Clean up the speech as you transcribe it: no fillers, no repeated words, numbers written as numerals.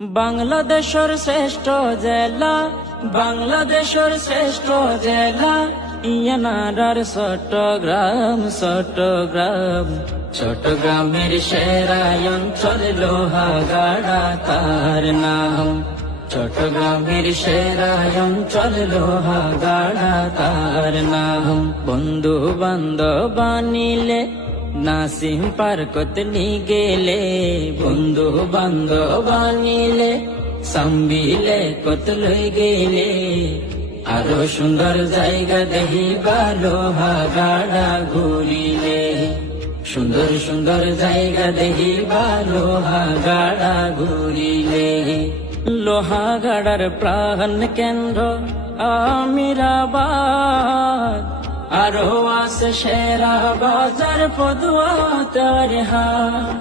বাংলাদেশের শ্রেষ্ঠ জেলা, বাংলাদেশের শ্রেষ্ঠ জেলা ইয়ানার চট্টগ্রাম। চট্টগ্রাম চট্টগ্রামের সেরা অঞ্চল লোহাগাড়া তার নাম। চট্টগ্রামের সেরা অঞ্চল লোহাগাড়া তার নাম। বন্ধু বান্ধব আনিলে নাসিম পার্কত নি গেলে, বন্ধু বান্ধব আনিলে সাম্বিলে কত লই গেলে। আরো সুন্দর জায়গা দেখিবা লোহাগাড়া ঘুরিলে, সুন্দর সুন্দর জায়গা দেখিবা লোহাগাড়া ঘুরিলে। লোহাগাড়ার প্রাণ কেন্দ্র আমিরাবাদ, আরো আছে সেরা বাজার পদুয়া তার হাট।